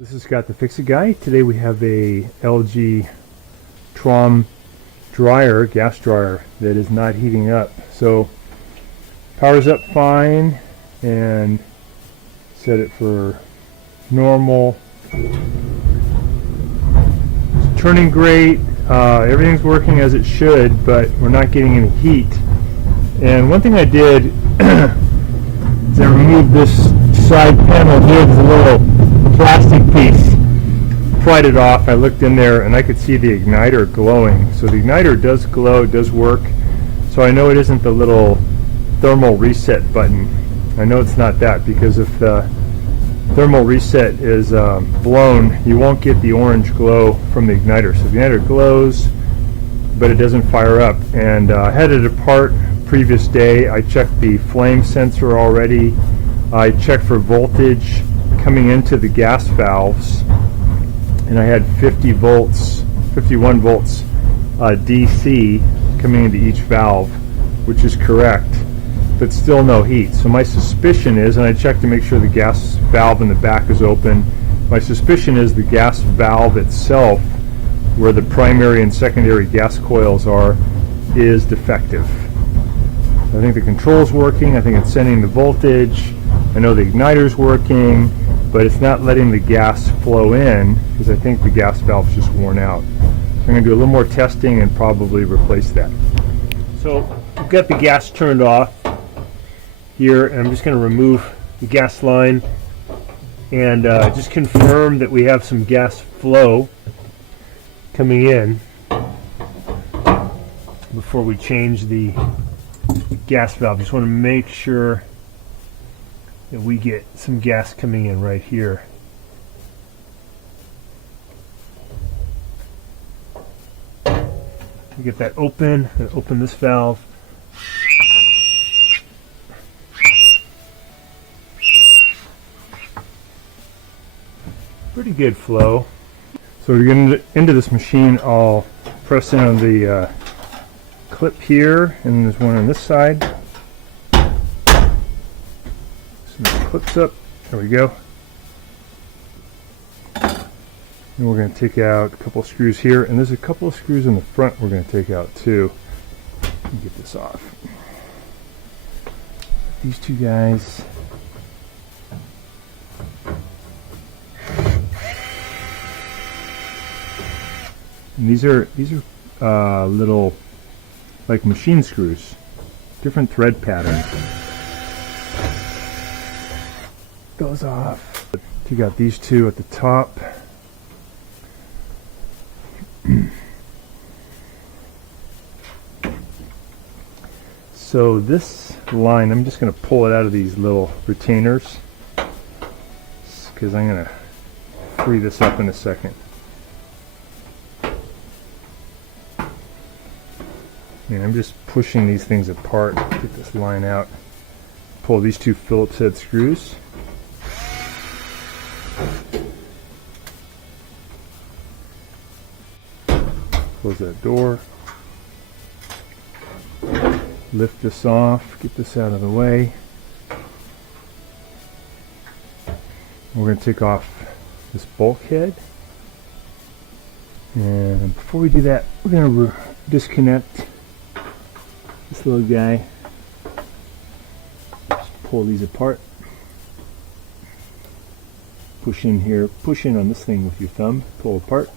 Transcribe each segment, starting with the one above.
This is Scott the Fix-It Guy. Today we have a LG Trom dryer, gas dryer, that is not heating up. So powers up fine and set it for normal. It's turning great. Everything's working as it should, but we're not getting any heat. And one thing I did is I removed this side panel here. There's a little plastic piece, pried it off. I looked in there and I could see the igniter glowing. So the igniter does glow, it does work. So I know it isn't the little thermal reset button. I know it's not that, because if the thermal reset is blown, you won't get the orange glow from the igniter. So the igniter glows, but it doesn't fire up. And I had it apart previous day. I checked the flame sensor already. I checked for voltage coming into the gas valves, and I had 50 volts, 51 volts DC coming into each valve, which is correct, but still no heat. So my suspicion is, and I checked to make sure the gas valve in the back is open, my suspicion is the gas valve itself, where the primary and secondary gas coils are, is defective. I think the control's working, I think it's sending the voltage, I know the igniter's working, but it's not letting the gas flow in, because I think the gas valve's just worn out. So I'm going to do a little more testing and probably replace that. So I've got the gas turned off here, and I'm just going to remove the gas line and just confirm that we have some gas flow coming in before we change the gas valve. Just want to make sure that we get some gas coming in right here. We get that open, and open this valve. Pretty good flow. So to get into this machine, I'll press in on the clip here, and there's one on this side. Clips up, there we go. And we're going to take out a couple of screws here, and there's a couple of screws in the front we're going to take out too. Let me get this off. These two guys. And these are little, like, machine screws, different thread patterns. Those off. You got these two at the top. So this line, I'm just going to pull it out of these little retainers, because I'm going to free this up in a second. And I'm just pushing these things apart, get this line out. Pull these two Phillips head screws. Close that door. Lift this off, get this out of the way. We're going to take off this bulkhead. And before we do that, we're going to disconnect this little guy. Just pull these apart. Push in here, push in on this thing with your thumb, pull apart.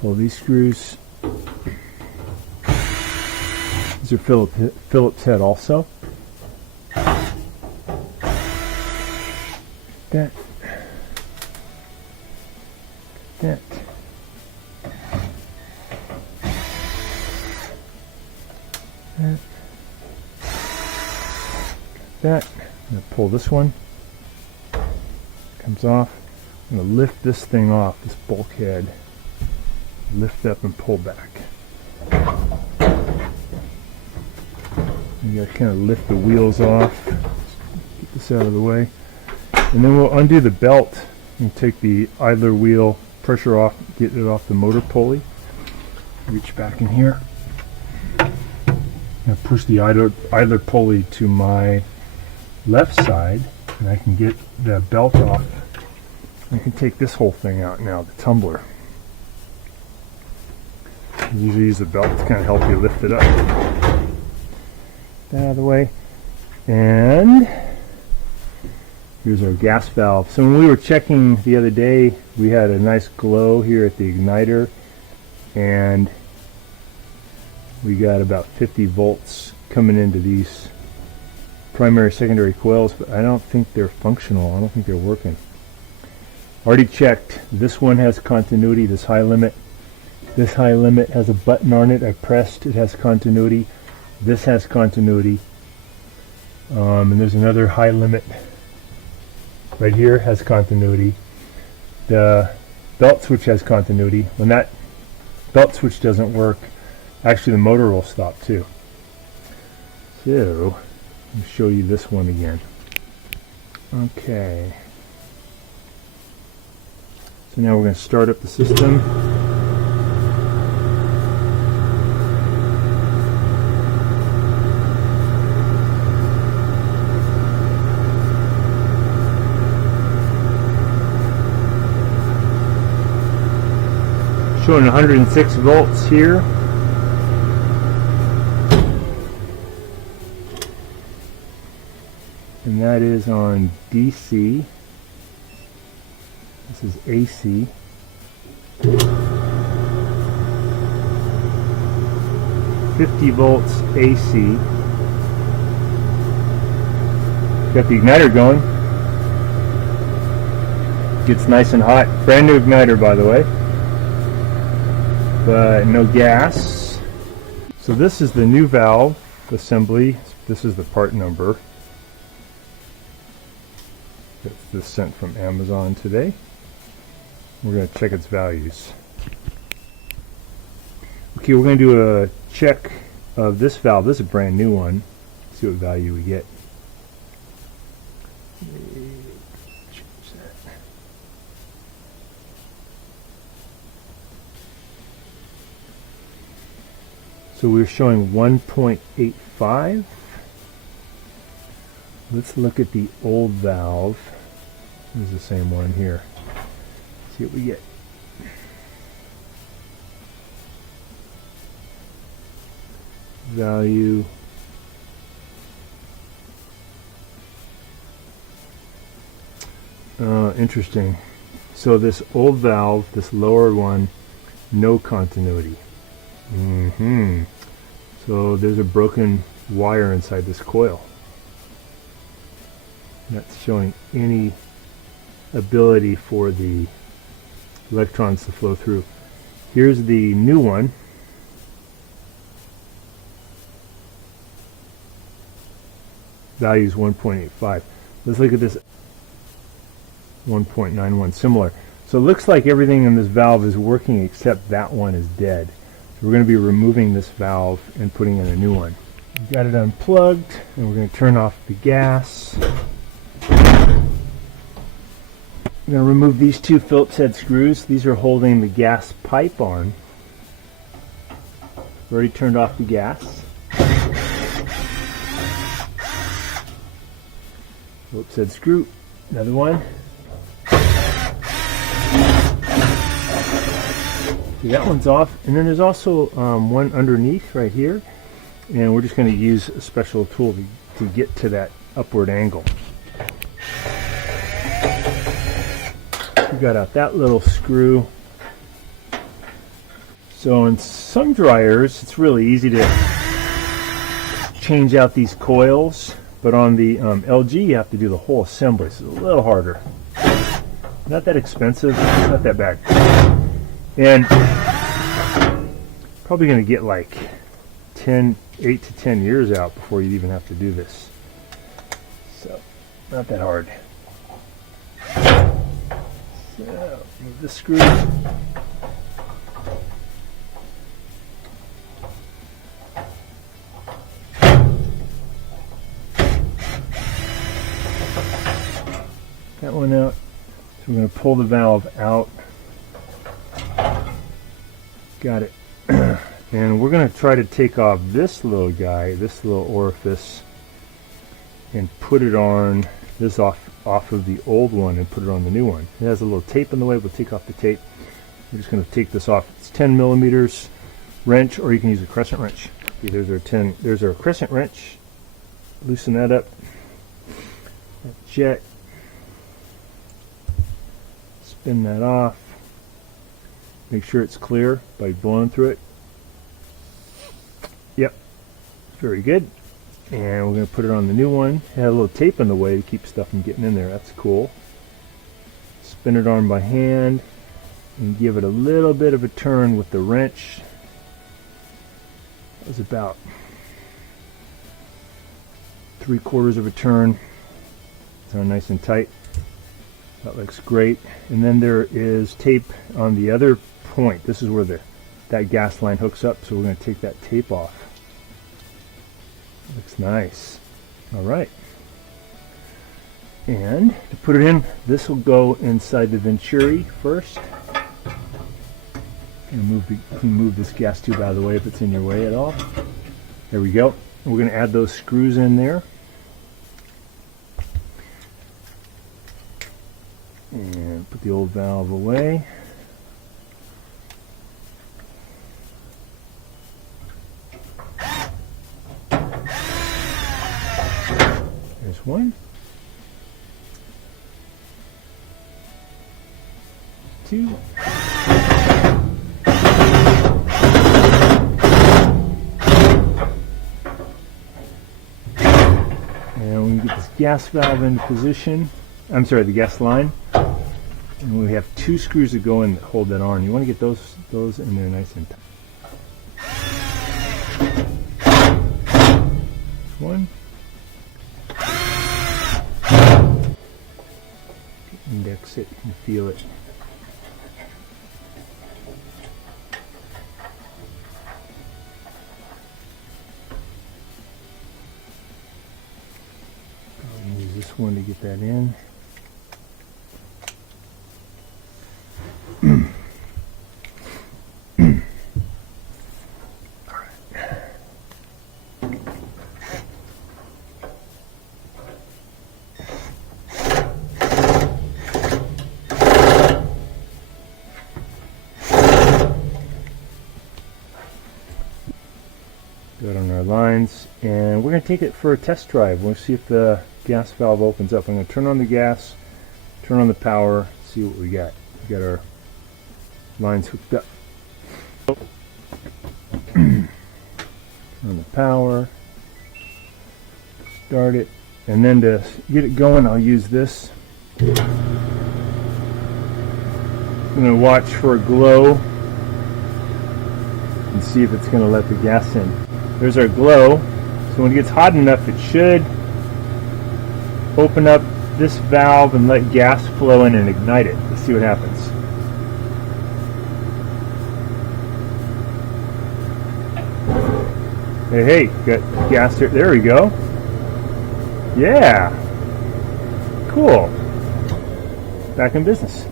Pull these screws. These are Phillips head also. That. That. That. That. I'm going to pull this one. Comes off. I'm going to lift this thing off, this bulkhead. Lift up and pull back. You gotta kind of lift the wheels off. Get this out of the way. And then we'll undo the belt and take the idler wheel pressure off, get it off the motor pulley. Reach back in here. And push the idler pulley to my left side, and I can get the belt off I can take this whole thing out now, the tumbler. I usually use the belt to kind of help you lift it up. That out of the way. And here's our gas valve. So when we were checking the other day, we had a nice glow here at the igniter, and we got about 50 volts coming into these primary secondary coils, but I don't think they're functional. I don't think they're working. Already checked. This one has continuity, this high limit. This high limit has a button on it. I pressed, it has continuity. This has continuity. And there's another high limit right here, has continuity. The belt switch has continuity. When that belt switch doesn't work, actually the motor will stop too. So, let me show you this one again. Okay. So now we're going to start up the system. Showing 106 volts here. And that is on DC. This is AC. 50 volts AC. Got the igniter going. Gets nice and hot. Brand new igniter, by the way. But no gas. So this is the new valve assembly. This is the part number. This sent from Amazon today. We're going to check its values. Okay, we're going to do a check of this valve. This is a brand new one. See what value we get. So we're showing 1.85. Let's look at the old valve. This is the same one here. See what we get. Value. Interesting. So this old valve, this lower one, no continuity. So there's a broken wire inside this coil. That's showing any ability for the electrons to flow through. Here's the new one. Value is 1.85. Let's look at this. 1.91, similar. So it looks like everything in this valve is working except that one is dead. So we're going to be removing this valve and putting in a new one. We've got it unplugged, and we're going to turn off the gas. I'm going to remove these two Phillips head screws. These are holding the gas pipe on. We've already turned off the gas. Phillips head screw, another one. So that one's off, and then there's also one underneath right here, and we're just going to use a special tool to get to that upward angle. We got out that little screw. So in sun dryers, it's really easy to change out these coils, but on the LG, you have to do the whole assembly. So it's a little harder. Not that expensive, not that bad. And probably going to get like 8 to 10 years out before you'd even have to do this. So, not that hard. So, move the screw. That one out. So we're going to pull the valve out. Got it. And we're going to try to take off this little guy, this little orifice, and put it on this off off of the old one and put it on the new one. It has a little tape in the way. We'll take off the tape. We're just going to take this off. It's 10 millimeters wrench, or you can use a crescent wrench. Okay, there's our crescent wrench. Loosen that up. That jet. Spin that off. Make sure it's clear by blowing through it. Yep, very good. And we're going to put it on the new one. It had a little tape in the way to keep stuff from getting in there. That's cool. Spin it on by hand and give it a little bit of a turn with the wrench. That was about 3/4 of a turn. So nice and tight. That looks great. And then there is tape on the other point. This is where that gas line hooks up, so we're going to take that tape off. Looks nice. All right. And to put it in, this will go inside the Venturi first. And you can move this gas tube out of the way if it's in your way at all. There we go. And we're going to add those screws in there. And put the old valve away. There's one. 2. And we can get this gas valve into position. I'm sorry, the gas line. And we have 2 screws that go in that hold that on. You want to get those in there nice and tight. One. Index it and feel it. I'll use this one to get that in. Got on our lines, and we're going to take it for a test drive. We'll see if the gas valve opens up. I'm going to turn on the gas, turn on the power, see what we got. We got our lines hooked up. Turn on the power, start it, and then to get it going, I'll use this. I'm going to watch for a glow and see if it's going to let the gas in. There's our glow. So when it gets hot enough, it should open up this valve and let gas flow in and ignite it. Let's see what happens. Hey, got gas here. There we go. Yeah. Cool. Back in business.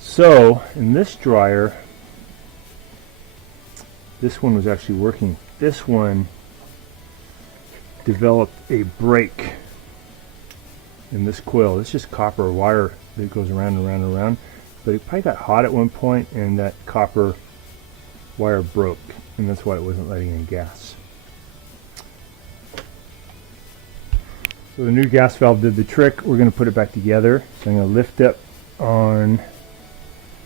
So, in this dryer, this one was actually working. This one developed a break in this coil. It's just copper wire that goes around and around and around. But it probably got hot at one point and that copper wire broke, and that's why it wasn't letting in gas. So the new gas valve did the trick. We're going to put it back together. So I'm going to lift up on,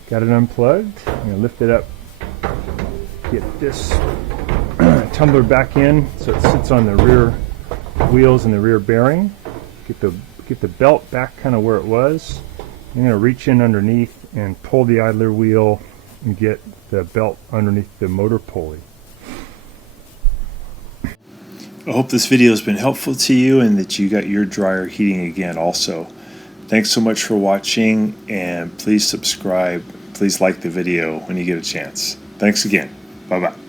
got it unplugged. I'm going to lift it up, get this tumbler back in so it sits on the rear wheels and the rear bearing. Get the belt back kind of where it was. I'm going to reach in underneath and pull the idler wheel and get the belt underneath the motor pulley. I hope this video has been helpful to you and that you got your dryer heating again also. Thanks so much for watching, and please subscribe. Please like the video when you get a chance. Thanks again. Bye-bye.